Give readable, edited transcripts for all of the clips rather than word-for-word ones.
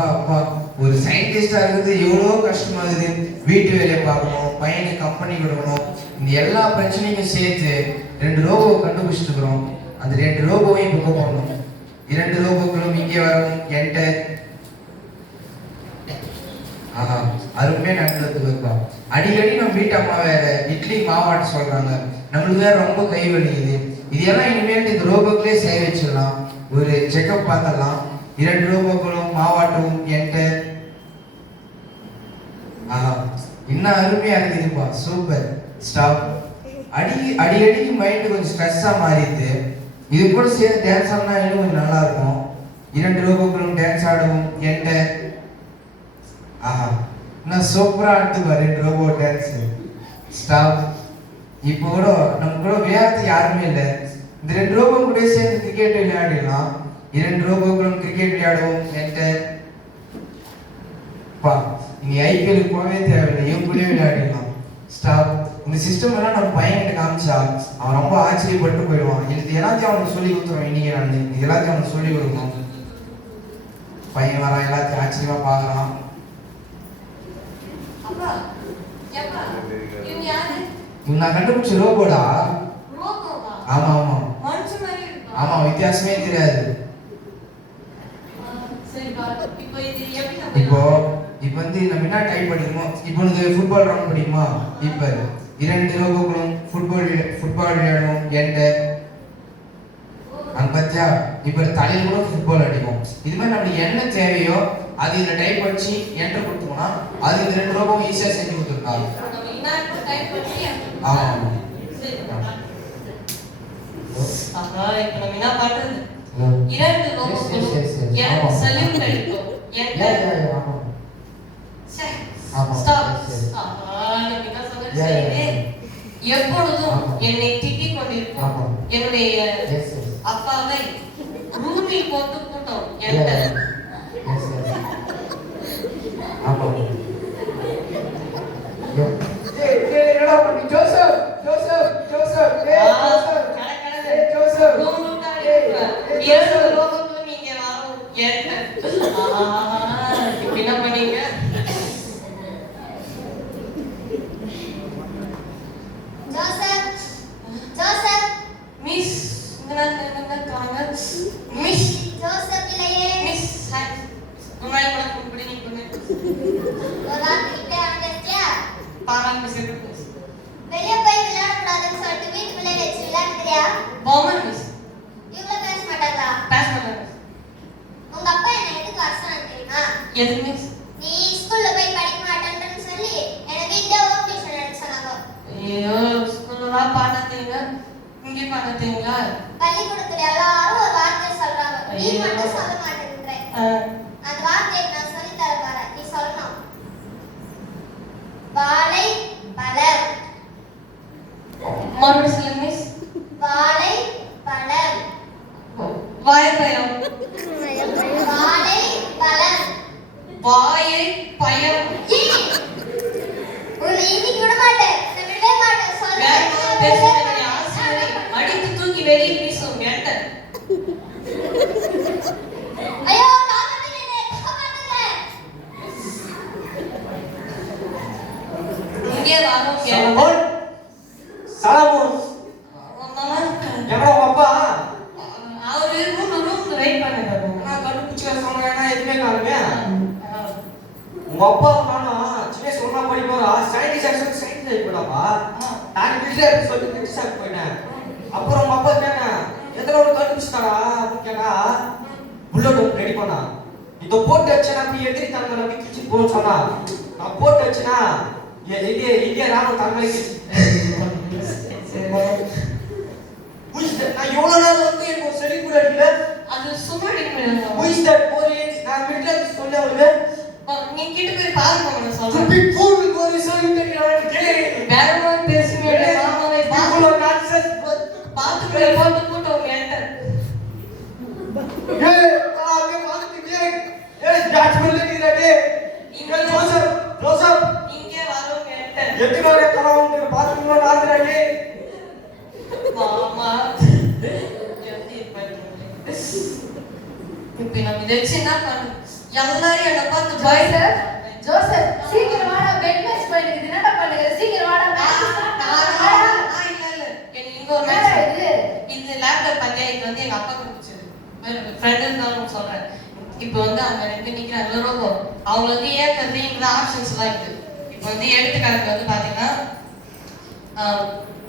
அப்பா அப்பா ஒரு சயின்டிஸ்டா இருக்கிறது எவ்வளோ கஷ்டமாகுது. வீட்டு வேலையை பார்க்கணும், பையனுக்கு கம்பெனி கொடுக்கணும், இந்த எல்லா பிரச்சனையும் சேர்த்து 2 ரோபோ கண்டுபிடிச்சிருக்கிறோம். அந்த 2 ரோபோவையும் புக்க போடணும். 2 ரோபோக்களும் இங்கே வரவும் என்டர். ஆஹா, அருமையா நடந்ததுக்கு இருப்பா. அடிக்கடி நம்ம வீட்டு அம்மா வேற இட்லி மாவாட்ட சொல்றாங்க, நம்மளுக்கு வேற ரொம்ப கை வலிக்குது. இதெல்லாம் இனிமேல் இந்த ரோபோக்களே செய்ய வச்சிடலாம். ஒரு செக்அப் பார்த்தலாம். 2 ரோபோக்களும் மாவாட்டவும் என்டர். ஆஹா, இன்னும் அருமையா இருக்குதுப்பா, சூப்பர். ஸ்டாப். அடிக்கடிக்கு மைண்டு கொஞ்சம் ஸ்ட்ரெஸ்ஸா மாறிடுது. இது கூட சேர்த்து டான்ஸ் ஆடினா இன்னும் கொஞ்சம் நல்லா இருக்கும். 2 ரோபோக்களும் டான்ஸ் ஆடவும் என்டர். ஆஹா, நான் சூப்பரா ஆடுது 2 ரோபோ டான்ஸ். ஸ்டாப். இப்போ கூட நம்ம கூட விளையாட்டு யாருமே இல்லை. இந்த 2 ரோபோ கூட சேர்ந்து கிரிக்கெட் விளையாடிடலாம். 2 ரோபோக்களும் கிரிக்கெட் விளையாடவும் என்டர். பா, நீ ஐபிஎல் போகவே தேவையில்லை, இவங்க கூட விளையாடிடலாம். ஸ்டாப். இந்த சிஸ்டம் எல்லாம் நம்ம பையன்கிட்ட காமிச்சா அவன் ரொம்ப ஆச்சரியப்பட்டு போயிடுவான். இது எல்லாத்தையும் அவனுக்கு சொல்லி கொடுத்துருவான். இன்னைக்கு நான் இது எல்லாத்தையும் அவனுக்கு சொல்லி கொடுக்கணும். பையன் வரான், எல்லாத்தையும் ஆச்சரியமா பாக்குறான். நான் கண்டுபிடிச்ச ரோபோடா. ஆமா ஆமா ஆமா, வித்தியாசமே தெரியாது. இப்போ வந்து நம்ம என்ன டைப் பண்ணிருமோ, இப்போ உனக்கு ஃபுட்பால் ரவுண்ட் படிக்குமா? இப்ப 2 ரோபோக்களும் ஃபுட்பால் விளையாடும் என்டர். அங்க பத்தியா, இப்ப தலையில கூட ஃபுட்பால் அடிக்கும். இது மாதிரி நம்மளுக்கு என்ன தேவையோ அது இதுல டைப் பண்ணி என்டர் கொடுத்தோம்னா அது இந்த 2 ரோபோவும் ஈஸியா செஞ்சு கொடுத்துருக்காங்க. ஆமா ஆமா. அப்பா இப்ப நம்ம என்ன பண்றது? 2 ரோபோக்களும் எனக்கு சல்யூட் அடிக்கும் என்டர். ஸ்டாப். அப்பா நம்ம என்ன சொல்றது? எப்பொழுதும் என்னை திட்டிக் கொண்டிருக்கும் என்னுடைய அப்பாவை ரூமில் போட்டு கூட்டம் என்டர். என்ன பண்ணீங்க? மிஸ் மிஸ் ஜோசப் இல்லையே. மிஸ் உங்களை கூட கூப்பிடு. நீ பண்ணு ஒரு ஆட்கிட்ட அங்கத்தியா பாராங்க மிஸ். வெளிய போய் விளையாட கூடாதுன்னு சொல்லிட்டு வீட்டுக்குள்ளே வச்சு விளையாடுறியா? பாமன் மிஸ். இவங்க பேச மாட்டாங்களா? பேச மாட்டாங்க. உங்க அப்பா என்ன எதுக்கு வரசனம் தெரியுமா? எதுக்கு மிஸ்? நீ ஸ்கூல்ல போய் படிக்க மாட்டேன்னு சொல்லி என்ன வீட்ல ஹோம் டியூஷன் எடுக்க சொன்னாங்க. ஐயோ, ஸ்கூல்ல பாடாதீங்க, இங்க பாடாதீங்களா? பள்ளிக்கூடத்துல எல்லாரும் ஒரு வார்த்தை சொல்றாங்க, நீ மட்டும் சொல்ல மாட்டேங்கற. அந்த வார்த்தையை நான் சொல்லி தர போறேன், நீ சொல்லணும். வாழை பழம். மறுபடியும் சொல்லுங்க மிஸ். வாழை பழம். வாழைப்பழம். வாழை பழம். வாழைப்பழம். உன்னை இன்னைக்கு விட மாட்டேன், நான் விடவே மாட்டேன். சொல்லுங்க. அடித்து தூக்கி வெளியே வீசும் என்டர். ஐயோ, இங்கே வாங்க. சலமோன் எங்கடா அப்பா? அவர் ரூம்ல வெயிட் பண்ணிட்டாரு. நான் கண்டுபிடிச்ச சொன்னா எதுமே காணுமே. உங்க அப்பா நானும் சின்ன வயசுல ஒண்ணா படிப்போம். சயின்ஸ் ஆயிப்படாப்பா. நான் வீட்டுல இருந்து சொல்லி கிரிட்டிசைஸ் போயிட்டேன். அப்புறம் உங்க அப்பா கேட்டேன், எத்தனை ஒரு கண்டுபிடிச்சிட்டாரா அப்படின்னு கேட்டா, புல்லட் ரெடி பண்ணா. இதை போட்டு வச்சேன்னா அப்படி எதிரி தங்களை கிழிச்சு போன்னு சொன்னா, நான் போட்டு வச்சேன்னா இந்திய ராணுவ தங்களை நான் எவ்வளவு நேரம் வந்து எனக்கு சொல்லி கூட அடிக்கல. அது சும்மா அடிக்கணும். நான் வீட்டுல சொல்லி அவளுக்கு நீ கிட்ட போய் பாருங்க. நான் சொல்றேன். பிக் ஃபூல் கோரி சொல்லி தெரியும். வேறமா பேசுங்க. மாமாவை பாக்குல நான்சென்ஸ் பாத்துக்கற போட்டு கூட்டம் என்டர். ஏய் ஆவே பாத்துட்டே. ஏய் ஜட்ஜ்மென்ட் லேடிடே. இங்க ஜோசப் இங்க வரோம் என்டர். எத்தனை கலவுங்க பாத்துக்கோ நாதுறாலே. மாமா ஜல்தி பண்ணு. இப்போ நம்ம இத வச்சு என்ன பண்ண? எல்லாரும் என்ன பார்த்து ஜோசப் ஜோசப் சீக்கிரம் வாடா பெட் மேட்ச் போயிருக்கு என்னடா பண்ணுங்க சீக்கிரம் வாடா எனக்கு இங்க ஒரு மேட்ச் இந்த லேப்டாப் பார்த்தே இது வந்து எங்க அப்பாக்கு பிடிச்சது ஃப்ரெண்ட் இருந்தாலும் சொல்றேன் இப்போ வந்து அவங்க ரெண்டு நிக்கிறாங்க ரோபோ அவங்க வந்து ஏற்கனவே ஆப்ஷன்ஸ் எல்லாம் இருக்கு இப்போ வந்து எடுத்துக்காட்டுக்கு வந்து பாத்தீங்கன்னா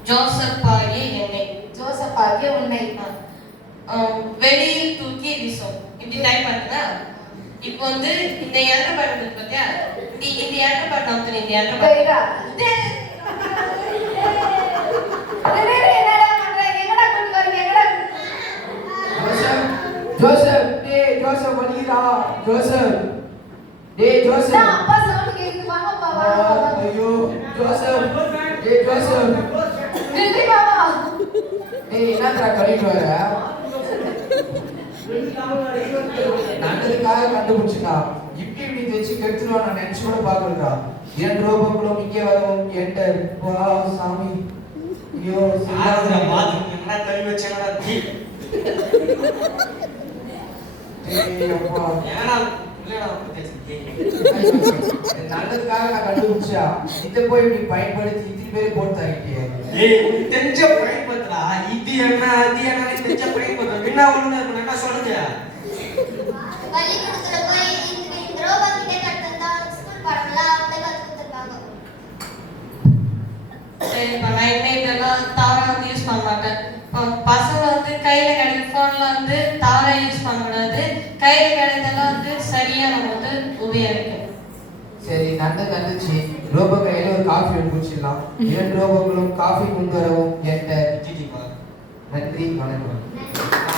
ஜோசப் ஆகிய எண்ணெய் ஜோசப் ஆகிய உண்மை வெளியில் தூக்கி வீசும் இப்படி டைப் பண்ணுங்க இப்போ வந்து இந்த என்டர் பட்டன் இருக்கு பாத்தியா இந்த என்டர் பட்டன் அமுத்து இந்த என்டர் பட்டன் ஜோசப் டேய் ஜோசப் வலிக்குதா ஜோசப் டேய் ஜோசப் அப்பா சவுண்ட் கேக்குது வாங்கப்பா வாங்க ஐயோ ஜோசப் டேய் ஜோசப் நில்லு பாபா டேய் என்னடா கழிட்டு வர நல்லதுக்காக கண்டுபிடிச்சிட்டா இப்படி வச்சு கெடுத்துருவா நான் நினைச்சு கூட பாக்கலடா 2 ரோபோக்களும் இங்கே வரவும் என்டர் வா சாமி ஐயோ ஆறுதா பாத்ரூம் என்ன கழுவி வச்சேனடா டீ டேய் அப்பா ஏனா இல்லடா பேசிட்டே நல்லதுக்காக நான் கண்டுபிடிச்சா இத போய் இப்படி பயன்படுத்தி இத்தனை பேர் போட்டாயிட்டே ஏய் உனக்கு தெரிஞ்ச பயன்படுத்துறா இது என்ன அது என்ன தெரிஞ்ச பயன்படுத்துற என்ன ஒண்ணு என்ன சொல்லுங்க பள்ளி கொடுக்குற போய் இந்த ரோபோ கிட்ட கட்டந்தா ஸ்கூல் பாடம்லாம் அவங்களே கத்து கொடுத்துருப்பாங்க சரி நான் இனிமே இதெல்லாம் தவறா வந்து யூஸ் பண்ண மாட்டேன் பசங்க வந்து கையில கிடைக்கிற போன்ல வந்து தவறா யூஸ் பண்ணக்கூடாது கையில கிடைக்கிறதெல்லாம் வந்து சரியா நம்ம வந்து உபயோகிக்கணும் சரி நடந்துச்சு ரோபோ கையில ஒரு காஃபி எடுத்து குடிச்சிடலாம் 2 ரோபோக்களும் காஃபி கொண்டு வரவும் என்கிட்ட ஜிஜி பா நன்றி வணக்கம்